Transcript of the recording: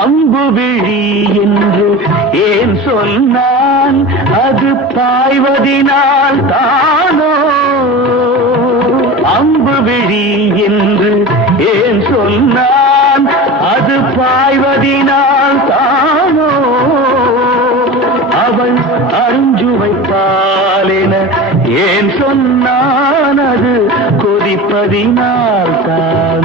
அம்பு விழி என்று ஏன் சொன்னான், அது பாய்வதினால் தானோ. அம்பு விழி என்று ஏன் சொன்னான், அது பாய்வதினால் தானோ. அவள் அருஞ்சுவைப்பாலென ஏன் சொன்னான், அது கொதிப்பதினால் தான்.